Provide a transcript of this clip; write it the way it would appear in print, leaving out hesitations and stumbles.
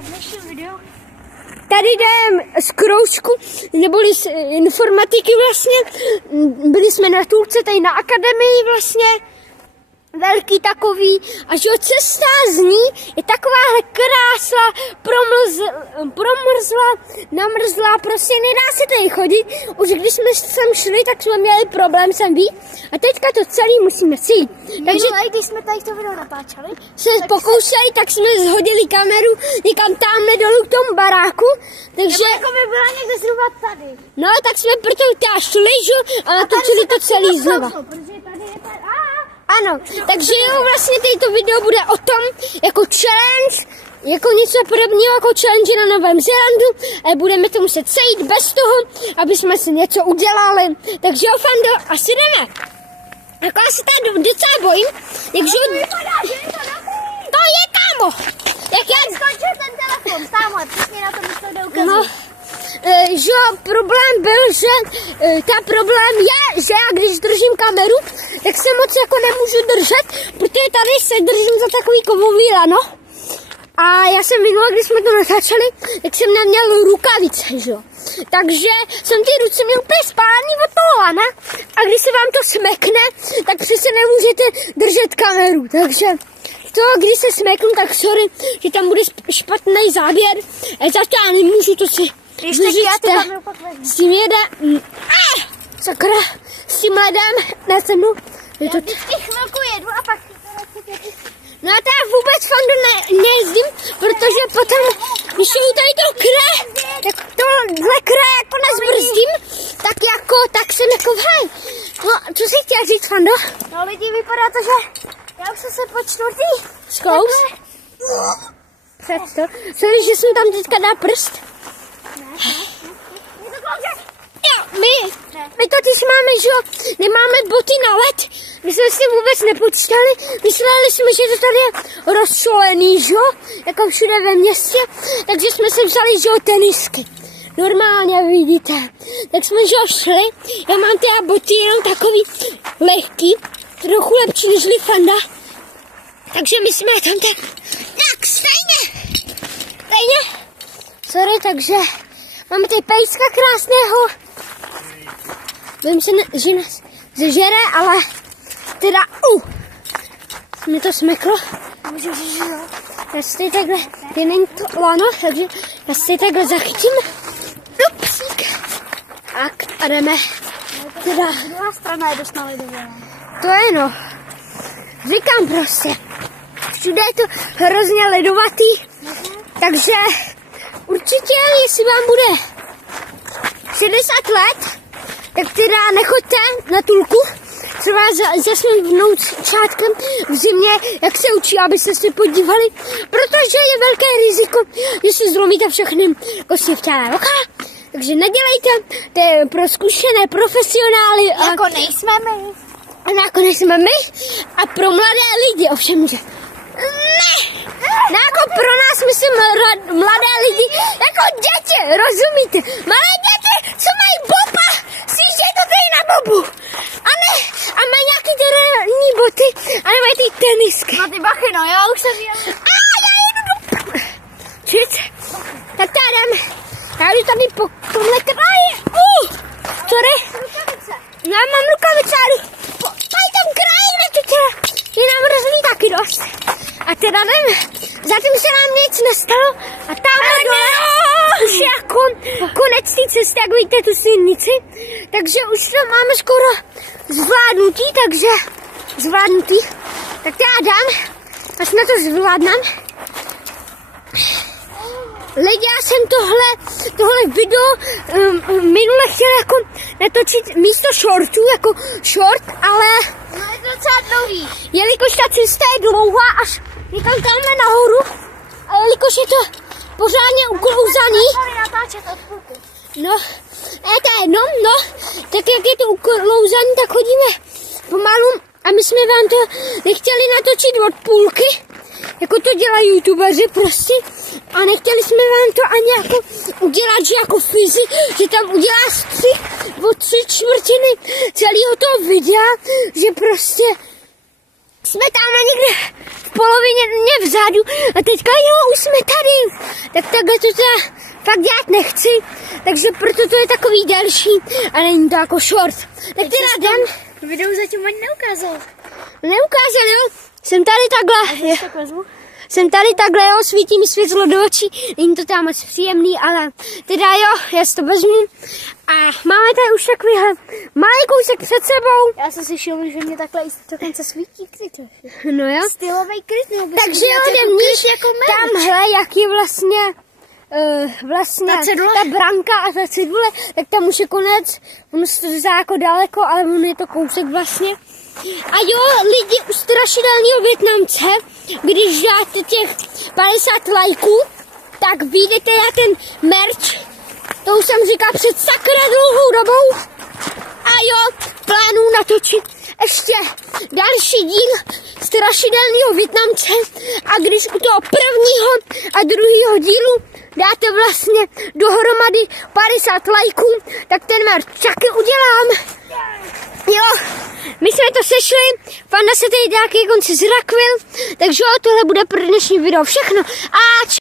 a v dnešním videu tady jdem z kroužku, neboli z informatiky vlastně. Byli jsme na tůlce tady na akademii vlastně. Velký takový. A že cesta z ní je takováhle krásná, promrzla, namrzla, prostě nedá se tady chodit. Už když jsme sem šli, tak jsme měli problém sem být. A teďka to celý musíme sejít. Takže když jsme tady to video natáčeli, se pokoušeli, tak jsme zhodili kameru někam tamhle dolů k tomu baráku. Takže jako by byla někde zhruba tady. no, tak jsme proto šli, že? A natočili to celý znova. Protože tady je tady. Ano, takže jo, vlastně toto video bude o tom, jako challenge, jako něco podobného jako challenge na Novém Zélandu, a budeme to muset sejít bez toho, aby jsme si něco udělali. Takže jo, Fando, asi jdeme. Jako já se tady docela bojím, jakže... To je, kámo! Jak já... Skončil ten telefon, tamhle, přesně na tom se jde ukazovat. No, že problém byl, že problém je, že já když držím kameru, tak se moc jako nemůžu držet, protože tady se držím za takový kovový lano. A já jsem minule, když jsme to natáčeli, tak jsem neměl rukavice, že jo. Takže jsem ty ruce měl úplně spálný od toho lana a když se vám to smekne, tak přece nemůžete držet kameru, takže... To, když se smeknu, tak sorry, že tam bude špatný záběr. Za to já nemůžu, to si vyříšte. S tím jede... sakra, s tím ledem, ne se mnou. Já vždycky chvilku jedu a pak... No a to já vůbec Fando nejezdím, protože potom, když jsou tady to kre, tak tohle kre jako nezbrzdím, tak jsem jako hej. No, co jsi chtěla říct, Fando? No lidi, vypadá to, že já už jsem se po čtvrtý. Zkous? Představ. Sorry, že jsem tam teďka dal prst. My totiž máme, že nemáme boty na led. My jsme si vůbec nepočítali. Mysleli jsme, že to tady je rozšolený, že jako všude ve městě. Takže jsme si vzali, že tenisky. Normálně vidíte. Tak jsme, že šli. Já mám teda boty jenom takový lehký. Trochu lepší než Fanda. Takže my jsme tam tak stejně. Sorry, takže máme tady pejska krásného. Vím se, že nás zežere, ale teda mi to smeklo. Já si tady takhle, je není to lano, takže já si tady takhle zachytím. Upsík. A jdeme. Teda. Druhá strana je dost nalidová. To je no. Říkám prostě. Všude je to hrozně ledovatý. Takže určitě, jestli vám bude 60 let, tak teda nechoďte na tulku. Třeba zase vnoučátkem v zimě, jak se učí, abyste se podívali, protože je velké riziko, že si zlomíte všechny kosti v těle. Takže nedělejte, to je pro zkušené profesionály. Jako nejsme my. Jako nejsme my a pro mladé lidi, ovšem, že ne, jako pro nás, myslím, mladé lidi, jako děti, rozumíte? Malé děti, co mají boba, si to tady na bobu. A ne, a mají nějaký terénní boty, a nemají ty tenisky. No ty bachy, no, já už jsem jel. Já jedu do... Čic, tak tady jdem. Já jdu tady po tomhle kraji. Sorry. Já mám rukavice, ale tady tam krajina, to teda je nám rozumí taky dost. A teda jdeme. Zatím se nám nic nestalo a tamhle dole už je jako konec té cesty, jak vidíte tu silnici. Takže už to máme skoro zvládnutý, tak já dám, až na to zvládnem. Lidi, já jsem tohle video minule chtěl jako natočit místo shortů, jako short, ale... No je to docela dlouhý. Jelikož ta cesta je dlouhá až někam tamhle nahoru, a jelikož je to pořádně uklouzaný... No, to je jedno, no, tak jak je to uklouzaný, tak chodíme pomalu a my jsme vám to nechtěli natočit od půlky, jako to dělají youtubeři prostě, a nechtěli jsme vám to ani jako udělat, že jako fyzi, že tam udělá o 3/4 celého toho videa, že prostě Jsme tam někde v polovině dně vzadu a teďka jo, už jsme tady. Tak takhle to teda fakt dělat nechci, takže proto to je takový delší a není to jako short. Tak ty jdem. Video zatím ani neukázal. Neukázal, jo? Jsem tady takhle. Tak vezmu. Jsem tady takhle, jo, svítí mi světlo do očí, není to tam moc příjemný, ale teda jo, já si to vezmu. A máme tady už takovýhle malý kousek před sebou. Já jsem si všiml, že mě takhle dokonce svítí kryt. No jo. Stylový kryt, nebo takže jo, jdem jako tamhle, jak je vlastně ta branka a ta cedule, tak tam už je konec. Ono se to zdá jako daleko, ale ono je to kousek vlastně. A jo, lidi u strašidelného Vietnamce, když dáte těch 50 lajků, tak vyjdete na ten merch. To už jsem říkal před sakra dlouhou dobou. A jo, plánuju natočit ještě další díl strašidelného Vietnamce. A když u toho prvního a druhého dílu dáte vlastně dohromady 50 lajků, tak ten merch taky udělám. Jo, my jsme to sešli, Panda se tady nějaký konci zrakvil, takže jo, tohle bude pro dnešní video všechno. A